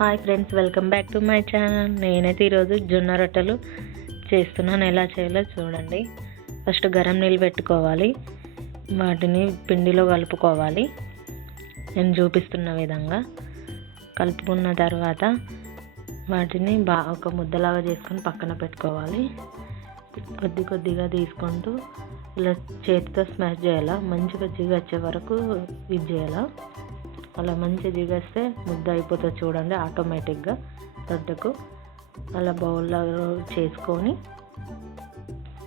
Hi friends, welcome back to my channel. నేనైతే ఈరోజు జొన్న రొట్టెలు చేస్తున్నాను. ఎలా చేయాలో చూడండి. ఫస్ట్ గరం నీళ్ళు పెట్టుకోవాలి, వాటిని పిండిలో కలుపుకోవాలి. నేను చూపిస్తున్న విధంగా కలుపుకున్న తర్వాత వాటిని ఒక ముద్దలాగా చేసుకొని పక్కన పెట్టుకోవాలి. కొద్దిగా తీసుకుంటూ ఇలా చేతితో స్మాష్ చేయాలా, మంచిగా జిగ వచ్చే వరకు ఇది చేయాలా. అలా మంచి జిగేస్తే ముద్ద అయిపోతుంది చూడండి ఆటోమేటిక్గా రొట్టెకు. అలా బౌల్లో చేసుకొని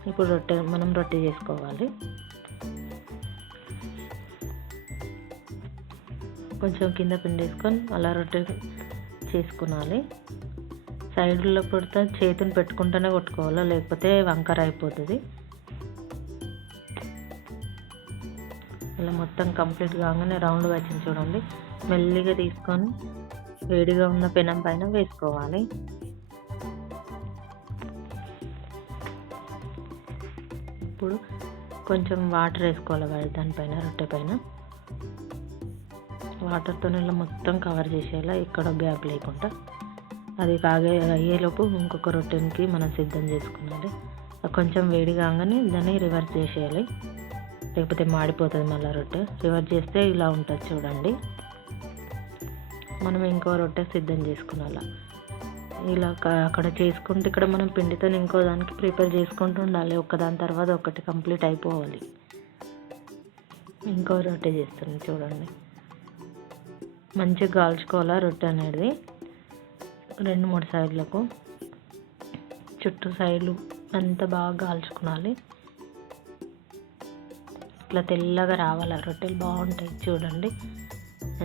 ఇప్పుడు మనం రొట్టె చేసుకోవాలి. కొంచెం కింద పిండి వేసుకొని అలా రొట్టె చేసుకునాలి. సైడ్లో పుడితే చేతిని పెట్టుకుంటూనే కొట్టుకోవాలి, లేకపోతే వంకర అయిపోతుంది. అలా మొత్తం కంప్లీట్ కాగానే రౌండ్గా వచ్చింది చూడండి. మెల్లిగా తీసుకొని వేడిగా ఉన్న పెనం పైన వేసుకోవాలి. ఇప్పుడు కొంచెం వాటర్ వేసుకోవాలి దానిపైన, రొట్టె పైన వాటర్తో ఇలా మొత్తం కవర్ చేసేలా, ఎక్కడ గ్యాప్ లేకుండా. అది అయ్యేలోపు ఇంకొక రొట్టెకి మనం సిద్ధం చేసుకున్నాలి. కొంచెం వేడి కాగానే దాన్ని రివర్స్ చేసేయాలి, లేకపోతే మాడిపోతుంది మళ్ళీ రొట్టె. రివర్స్ చేస్తే ఇలా ఉంటుంది చూడండి. మనం ఇంకో రొట్టె సిద్ధం చేసుకున్నాలా. ఇలా అక్కడ చేసుకుంటే ఇక్కడ మనం పిండితో ఇంకో దానికి ప్రిపేర్ చేసుకుంటూ ఉండాలి. ఒకదాని తర్వాత ఒకటి కంప్లీట్ అయిపోవాలి. ఇంకో రొట్టె చేస్తుంది చూడండి. మంచిగా కాల్చుకోవాలా రొట్టె అనేది 2-3 సైడ్లకు, చుట్టూ సైడ్లు అంతా బాగా కాల్చుకోవాలి. ఇట్లా తెల్లగా రావాలి రొట్టెలు, బాగుంటాయి చూడండి.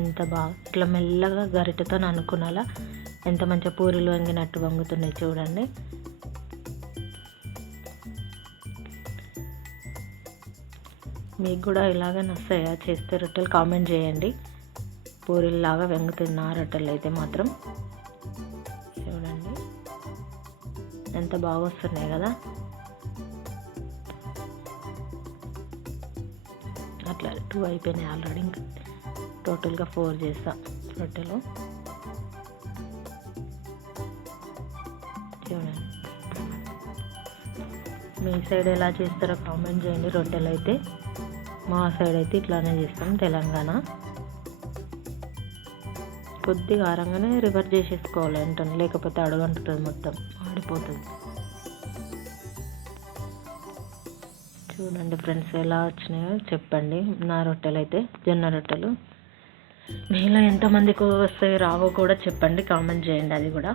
ఎంత బాగా ఇట్లా మెల్లగా గరిటెతో అనుకునేలా ఎంత మంచిగా పూరీలు వంగినట్టు వంగుతున్నాయి చూడండి. మీకు కూడా ఇలాగే నస్తాయా చేస్తే రొట్టెలు? కామెంట్ చేయండి. పూరీలాగా వంగుతున్న రొట్టెలు అయితే మాత్రం చూడండి ఎంత బాగా వస్తున్నాయి కదా. అట్లా 2 అయిపోయినాయి ఆల్రెడీ. ఇంకా టోటల్గా 4 చేస్తా రొట్టెలు చూడండి. మీ సైడ్ ఎలా చేస్తారో కామెంట్ చేయండి. రొట్టెలు అయితే మా సైడ్ అయితే ఇట్లానే చేస్తాం, తెలంగాణ. కొద్దిగా ఆరంగానే రివర్స్ చేసేసుకోవాలి వెంటనే, లేకపోతే అడుగంటుతుంది, మొత్తం ఆడిపోతుంది. చూడండి ఫ్రెండ్స్, ఎలా వచ్చినాయో చెప్పండి. నా రొట్టెలు అయితే జొన్న రొట్టెలు మీలో ఎంతమందికి వస్తాయి రావో కూడా చెప్పండి, కామెంట్ చేయండి. అది కూడా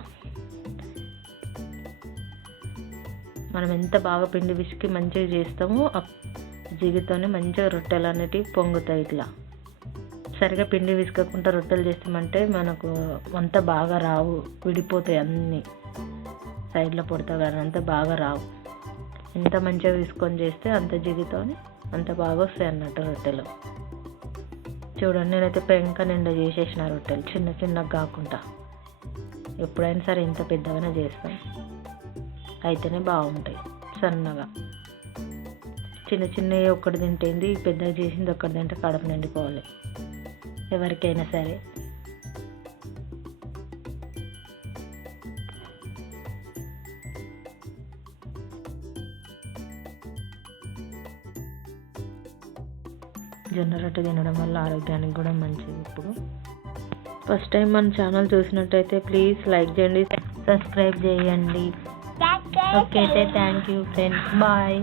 మనం ఎంత బాగా పిండి విసికి మంచిగా చేస్తామో జిగితోనే మంచిగా రొట్టెలు అనేటివి పొంగుతాయి. ఇట్లా సరిగా పిండి విసుకకుండా రొట్టెలు చేస్తామంటే మనకు అంత బాగా రావు, విడిపోతాయి అన్నీ సైడ్లో పొడతా కానీ అంత బాగా రావు. ఎంత మంచిగా తీసుకొని చేస్తే అంత జిగుతోని అంత బాగా వస్తాయి అన్నట్టు రొట్టెలు. చూడండి, నేనైతే పెంక నిండా చేసేసిన రొట్టెలు, చిన్నగా కాకుండా. ఎప్పుడైనా సరే ఇంత పెద్దగానే చేస్తాం, అయితేనే బాగుంటాయి. సన్నగా చిన్నవి ఒక్కటి తింటేంది, పెద్దగా చేసింది ఒక్కటి తింటే కడుపు నిండిపోవాలి ఎవరికైనా సరే. జొన్న రొట్టె తినడం వల్ల ఆరోగ్యానికి కూడా మంచిది. ఇప్పుడు ఫస్ట్ టైం మన ఛానల్ చూసినట్టయితే ప్లీజ్ లైక్ చేయండి, సబ్స్క్రైబ్ చేయండి. ఓకే అయితే థ్యాంక్ యూ ఫ్రెండ్స్, బాయ్.